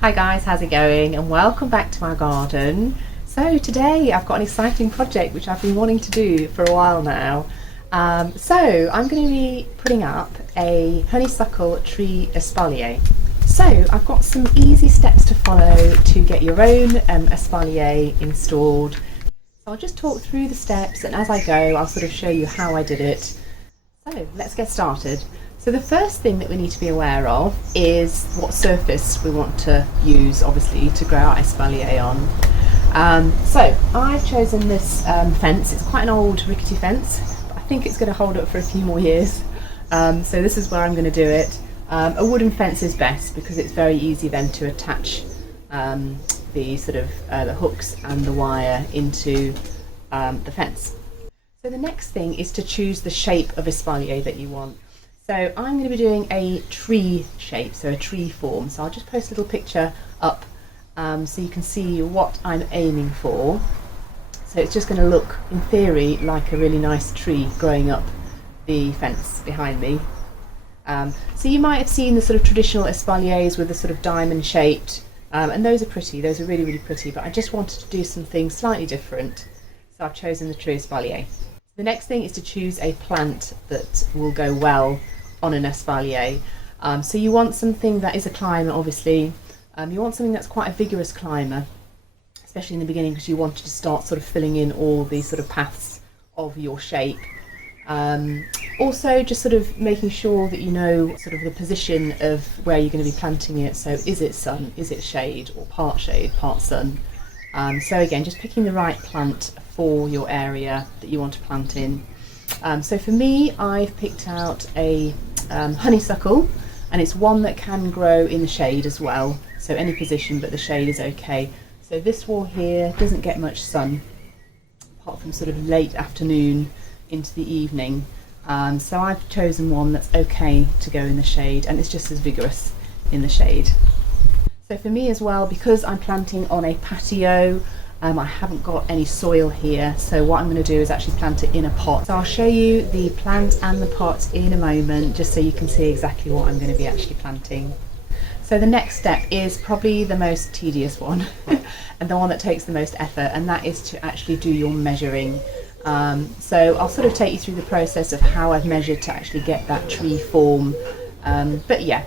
Hi guys, how's it going? And welcome back to my garden. So today I've got an exciting project which I've been wanting to do for a while now. So I'm going to be putting up a honeysuckle tree espalier. So I've got some easy steps to follow to get your own espalier installed. So I'll just talk through the steps, and as I go I'll sort of show you how I did it. So let's get started. So the first thing that we need to be aware of is what surface we want to use, obviously, to grow our espalier on. So I've chosen this fence. It's quite an old rickety fence, but I think it's going to hold up for a few more years. So this is where I'm going to do it. A wooden fence is best because it's very easy then to attach the sort of the hooks and the wire into the fence. So the next thing is to choose the shape of espalier that you want. So I'm going to be doing a tree shape, so a tree form. So I'll just post a little picture up so you can see what I'm aiming for. So it's just going to look, in theory, like a really nice tree growing up the fence behind me. So you might have seen the sort of traditional espaliers with the sort of diamond shaped, and those are pretty, those are really, really pretty, but I just wanted to do something slightly different. So I've chosen the true espalier. The next thing is to choose a plant that will go well on an espalier. So you want something that is a climber, obviously. You want something that's quite a vigorous climber, especially in the beginning, because you want to start sort of filling in all these sort of paths of your shape. Also just sort of making sure that you know sort of the position of where you're going to be planting it. So is it sun, is it shade, or part shade, part sun? So again, just picking the right plant for your area that you want to plant in. So for me, I've picked out a honeysuckle, and it's one that can grow in the shade as well, so any position but the shade is okay. So this wall here doesn't get much sun apart from sort of late afternoon into the evening, so I've chosen one that's okay to go in the shade, and it's just as vigorous in the shade. So for me as well, because I'm planting on a patio, I haven't got any soil here, so what I'm going to do is actually plant it in a pot. So I'll show you the plant and the pot in a moment, just so you can see exactly what I'm going to be actually planting. So the next step is probably the most tedious one and the one that takes the most effort, and that is to actually do your measuring. So I'll sort of take you through the process of how I've measured to actually get that tree form, but yeah,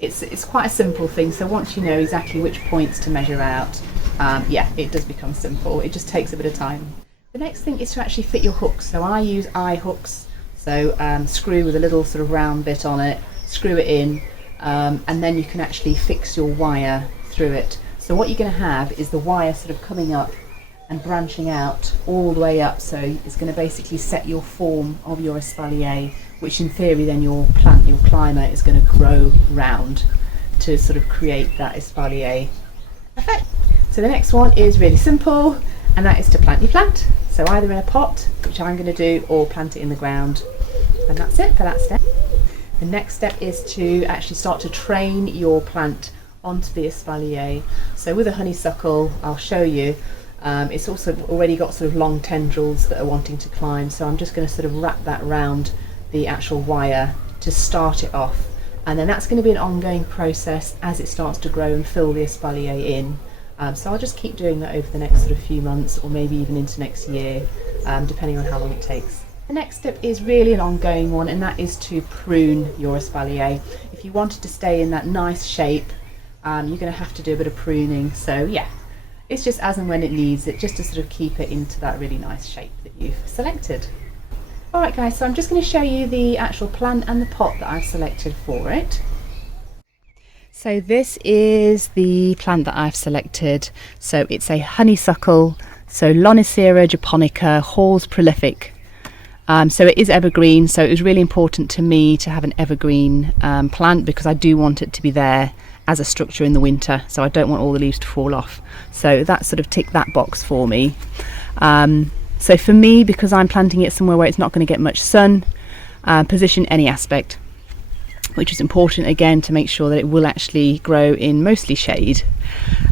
it's quite a simple thing. So once you know exactly which points to measure out, yeah, it does become simple. It just takes a bit of time. The next thing is to actually fit your hooks. So I use eye hooks, so screw with a little sort of round bit on it, screw it in, and then you can actually fix your wire through it. So what you're going to have is the wire sort of coming up and branching out all the way up, so it's going to basically set your form of your espalier, which in theory then your plant, your climber, is going to grow round to sort of create that espalier effect. So the next one is really simple, and that is to plant your plant. So either in a pot, which I'm going to do, or plant it in the ground, and that's it for that step. The next step is to actually start to train your plant onto the espalier. So with a honeysuckle, I'll show you, it's also already got sort of long tendrils that are wanting to climb, so I'm just going to sort of wrap that round the actual wire to start it off, and then that's going to be an ongoing process as it starts to grow and fill the espalier in. So I'll just keep doing that over the next sort of few months, or maybe even into next year, depending on how long it takes. The next step is really an ongoing one, and that is to prune your espalier. If you want it to stay in that nice shape, you're going to have to do a bit of pruning. So yeah, it's just as and when it needs it, just to sort of keep it into that really nice shape that you've selected. Alright guys, so I'm just going to show you the actual plant and the pot that I've selected for it. So this is the plant that I've selected. So it's a honeysuckle, so Lonicera japonica, Hall's prolific. So it is evergreen, so it was really important to me to have an evergreen plant, because I do want it to be there as a structure in the winter, so I don't want all the leaves to fall off. So that sort of ticked that box for me. So for me, because I'm planting it somewhere where it's not going to get much sun, position any aspect, which is important again to make sure that it will actually grow in mostly shade.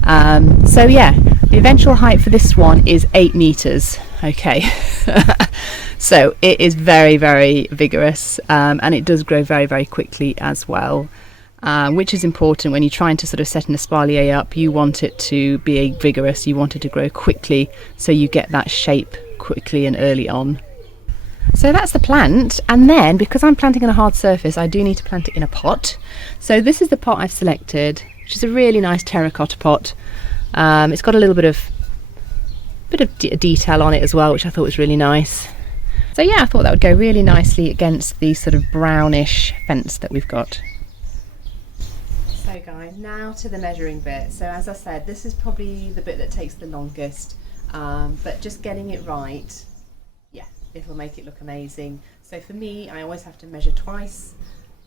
So yeah, the eventual height for this one is 8 meters. Okay, so it is very, very vigorous, and it does grow very, very quickly as well. which is important when you're trying to sort of set an espalier up. You want it to be vigorous, you want it to grow quickly, so you get that shape quickly and early on. So that's the plant, and then because I'm planting on a hard surface, I do need to plant it in a pot. So this is the pot I've selected, which is a really nice terracotta pot. It's got a little bit of detail on it as well, which I thought was really nice. So yeah, I thought that would go really nicely against the sort of brownish fence that we've got. So guys, now to the measuring bit. So as I said, this is probably the bit that takes the longest, but just getting it right, yeah, it'll make it look amazing. So for me, I always have to measure twice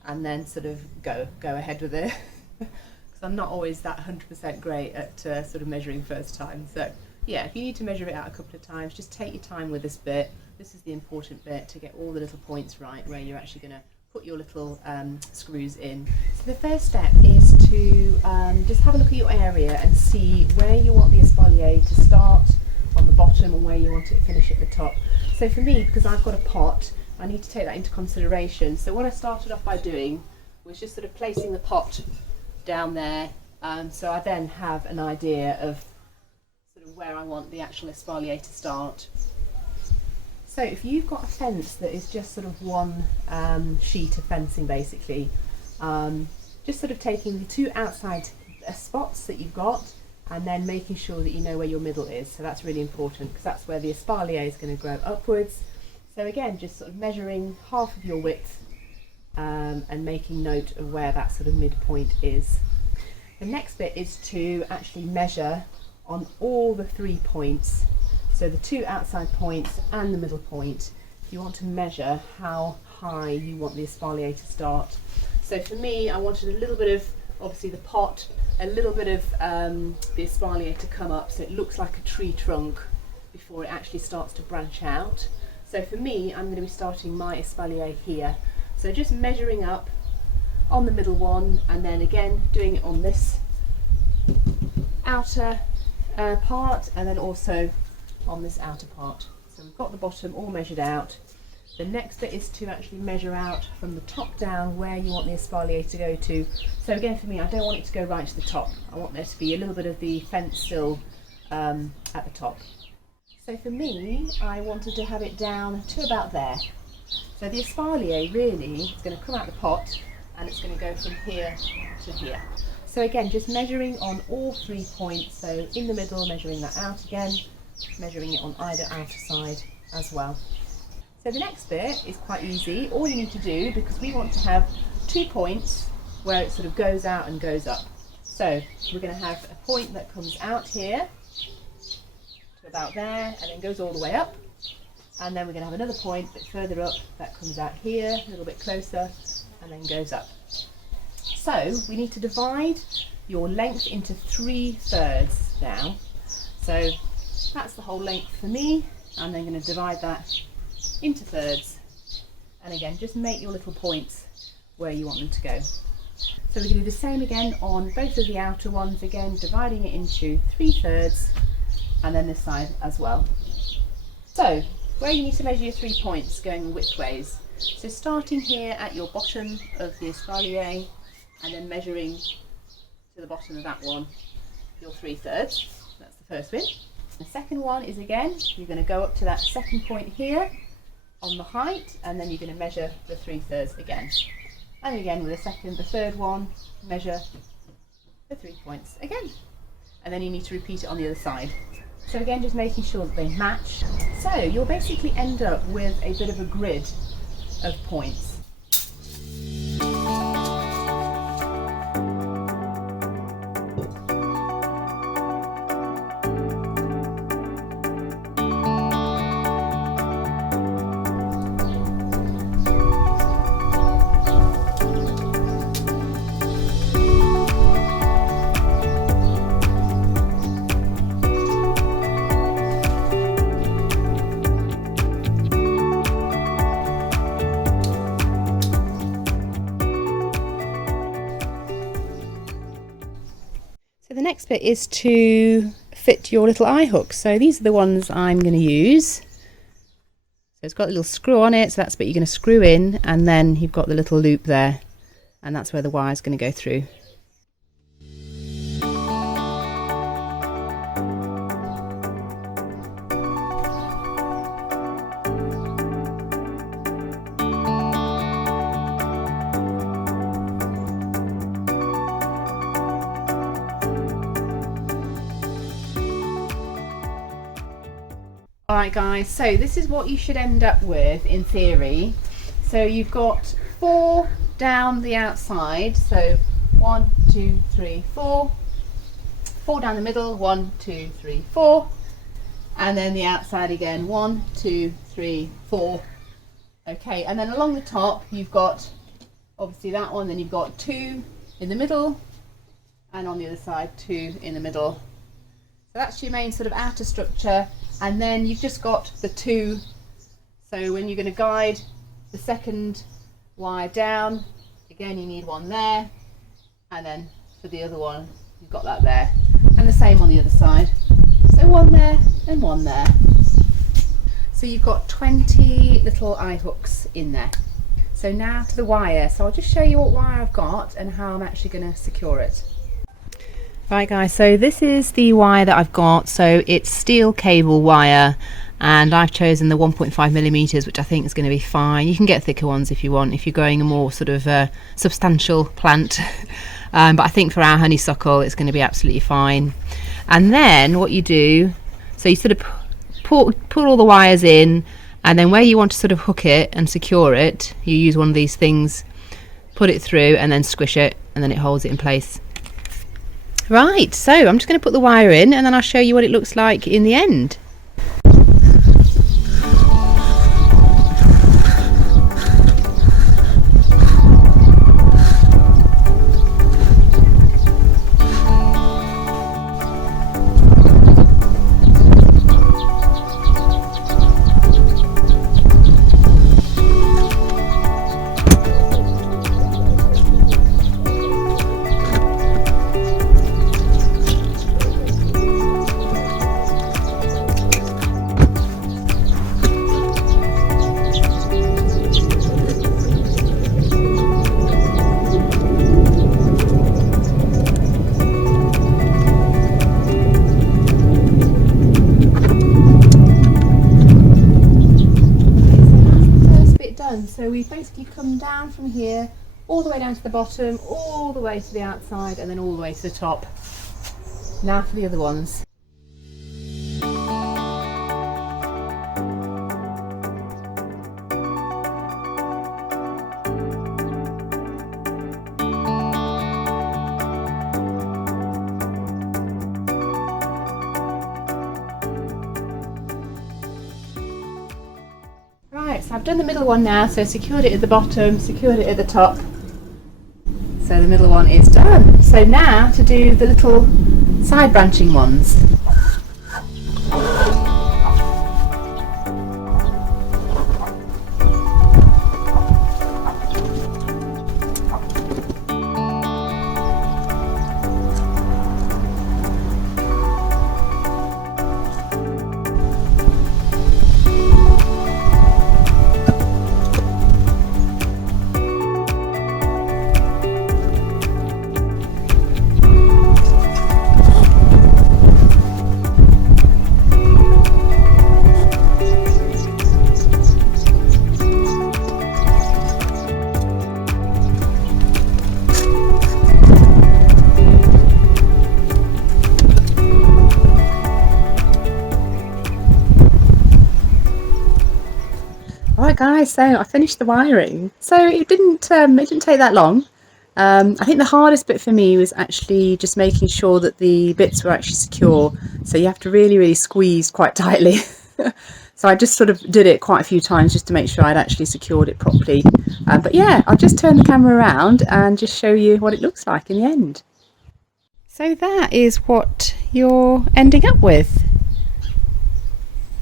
and then sort of go ahead with it, because I'm not always that 100% great at sort of measuring first time. So yeah, if you need to measure it out a couple of times, just take your time with this bit. This is the important bit, to get all the little points right where you're actually going to put your little screws in. So the first step is to just have a look at your area and see where you want the espalier to start on the bottom and where you want it to finish at the top. So for me, because I've got a pot, I need to take that into consideration. So what I started off by doing was just sort of placing the pot down there, so I then have an idea of sort of where I want the actual espalier to start. So if you've got a fence that is just sort of one sheet of fencing basically, just sort of taking the two outside spots that you've got and then making sure that you know where your middle is. So that's really important, because that's where the espalier is going to grow upwards. So again, just sort of measuring half of your width and making note of where that sort of midpoint is. The next bit is to actually measure on all the 3 points. So the two outside points and the middle point, you want to measure how high you want the espalier to start. So for me, I wanted a little bit of, obviously the pot, a little bit of the espalier to come up so it looks like a tree trunk before it actually starts to branch out. So for me, I'm going to be starting my espalier here. So just measuring up on the middle one, and then again doing it on this outer part, and then also on this outer part. So we've got the bottom all measured out. The next bit is to actually measure out from the top down where you want the espalier to go to. So again, for me, I don't want it to go right to the top. I want there to be a little bit of the fence still at the top. So for me, I wanted to have it down to about there. So the espalier really is going to come out the pot and it's going to go from here to here. So again, just measuring on all 3 points. So in the middle, measuring that out again, measuring it on either outer side as well. So the next bit is quite easy. All you need to do, because we want to have 2 points where it sort of goes out and goes up. So we're going to have a point that comes out here to about there and then goes all the way up. And then we're going to have another point a bit further up that comes out here, a little bit closer, and then goes up. So we need to divide your length into 3/3 now. So that's the whole length for me. I'm then going to divide that into thirds, and again just make your little points where you want them to go. So we're going to do the same again on both of the outer ones, again dividing it into 3/3, and then this side as well. So where you need to measure your 3 points, going which ways. So starting here at your bottom of the espalier and then measuring to the bottom of that one, your 3/3. That's the first bit. The second one is, again, you're going to go up to that second point here on the height, and then you're going to measure the 3/3 again. And again with the third one, measure the 3 points again. And then you need to repeat it on the other side. So again, just making sure that they match. So you'll basically end up with a bit of a grid of points. The next bit is to fit your little eye hooks. So these are the ones I'm going to use. So it's got a little screw on it, so that's what you're going to screw in, and then you've got the little loop there, and that's where the wire is going to go through. Alright guys, so this is what you should end up with in theory. So you've got 4 down the outside, so 1, 2, 3, 4. 4 down the middle, 1, 2, 3, 4. And then the outside again, 1, 2, 3, 4. Okay, and then along the top you've got obviously that one, then you've got 2 in the middle, and on the other side 2 in the middle. So that's your main sort of outer structure, and then you've just got the 2. So when you're going to guide the second wire down, again you need one there, and then for the other one you've got that there, and the same on the other side. So one there and one there. So you've got 20 little eye hooks in there. So now to the wire. So I'll just show you what wire I've got and how I'm actually going to secure it. Right guys, so this is the wire that I've got. So it's steel cable wire, and I've chosen the 1.5 millimeters, which I think is going to be fine. You can get thicker ones if you want, if you're growing a more sort of substantial plant. But I think for our honeysuckle it's going to be absolutely fine. And then what you do, so you sort of put all the wires in, and then where you want to sort of hook it and secure it, you use one of these things, put it through and then squish it, and then it holds it in place. Right, so I'm just going to put the wire in, and then I'll show you what it looks like in the end. So we've basically come down from here, all the way down to the bottom, all the way to the outside, and then all the way to the top. Now for the other ones. Right, so I've done the middle one now, so secured it at the bottom, secured it at the top. So the middle one is done. So now to do the little side branching ones. Alright guys, so I finished the wiring. So it didn't take that long. I think the hardest bit for me was actually just making sure that the bits were actually secure. So you have to really squeeze quite tightly. So I just sort of did it quite a few times just to make sure I'd actually secured it properly. But yeah, I'll just turn the camera around and just show you what it looks like in the end. So that is what you're ending up with.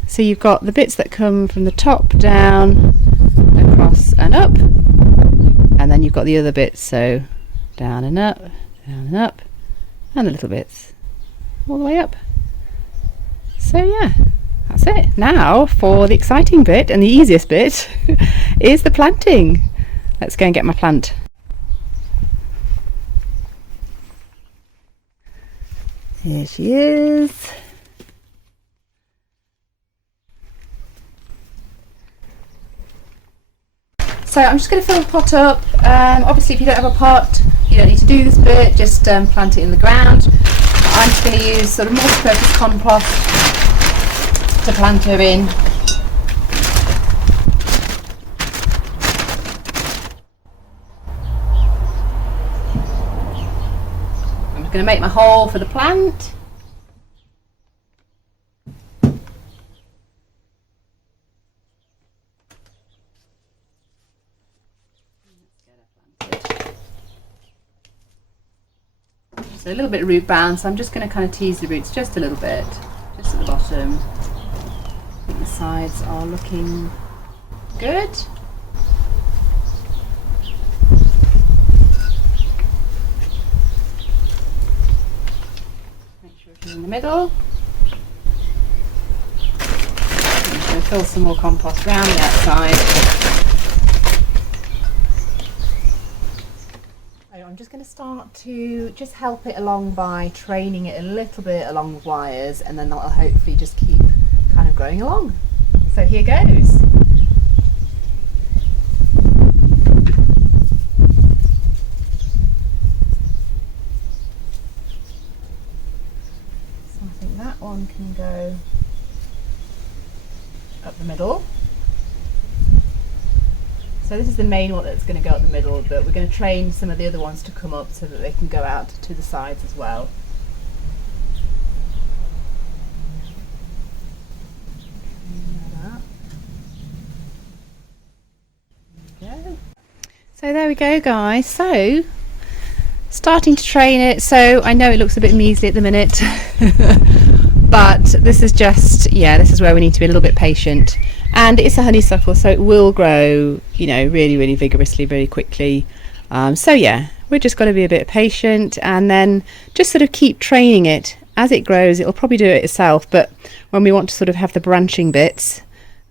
So you've got the bits that come from the top down, across and up, and then you've got the other bits, so down and up, and the little bits all the way up. So yeah, that's it. Now for the exciting bit and the easiest bit is the planting. Let's go and get my plant. Here she is. So I'm just going to fill the pot up. Obviously if you don't have a pot, you don't need to do this bit, just plant it in the ground. I'm just going to use sort of multi-purpose compost to plant her in. I'm just going to make my hole for the plant. So a little bit of root bound, so I'm just going to kind of tease the roots just a little bit, just at the bottom. I think the sides are looking good. Make sure it's in the middle. I'm just going to fill some more compost around the outside. I'm just going to start to just help it along by training it a little bit along the wires, and then that'll hopefully just keep kind of growing along. So here goes. So I think that one can go up the middle. So this is the main one that's going to go up the middle, but we're going to train some of the other ones to come up so that they can go out to the sides as well. So there we go, guys. So starting to train it. So I know it looks a bit measly at the minute, but this is just, yeah, this is where we need to be a little bit patient. And it's a honeysuckle, so it will grow, you know, really, really vigorously, very quickly. So yeah, we're just got to be a bit patient, and then just sort of keep training it. As it grows, it'll probably do it itself, but when we want to sort of have the branching bits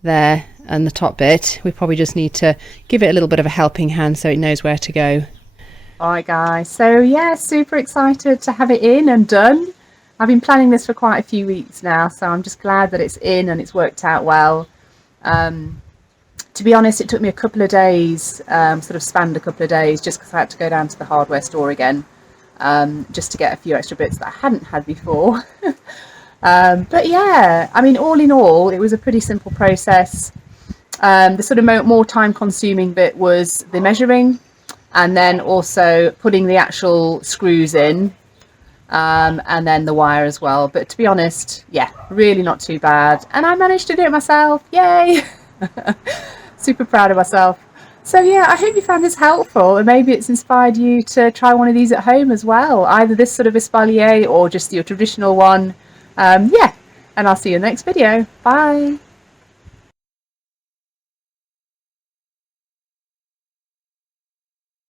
there and the top bit, we probably just need to give it a little bit of a helping hand so it knows where to go. Alright guys, so yeah, super excited to have it in and done. I've been planning this for quite a few weeks now, so I'm just glad that it's in and it's worked out well. To be honest, it took me a couple of days, sort of spanned a couple of days, just because I had to go down to the hardware store again, just to get a few extra bits that I hadn't had before. But yeah, I mean, all in all, it was a pretty simple process. The sort of more time consuming bit was the measuring, and then also putting the actual screws in, and then the wire as well. But to be honest, yeah, really not too bad, and I managed to do it myself. Yay! Super proud of myself. So yeah, I hope you found this helpful, and maybe it's inspired you to try one of these at home as well, either this sort of espalier or just your traditional one. Yeah, and I'll see you in the next video. Bye.